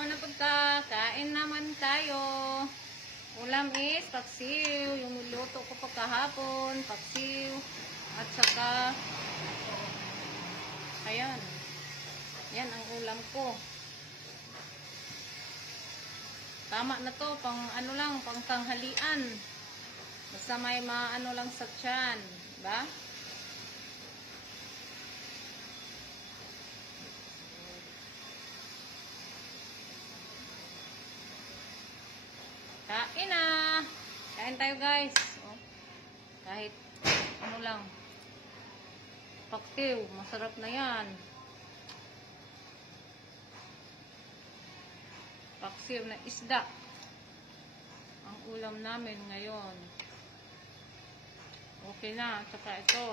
O na pagkakain naman tayo. Ulam is paksiw. Yung niluto ko pagkahapon. Paksiw. At saka ayan. Yan ang ulam ko. Tama na to. Pang ano lang. Pang tanghalian. Basta may maano lang sa tiyan. Diba? Kain na. Kain tayo guys. Oh. Kahit ano lang. Paktiw. Masarap na yan. Paksiw na isda. Ang ulam namin ngayon. Okay na. Tsaka ito.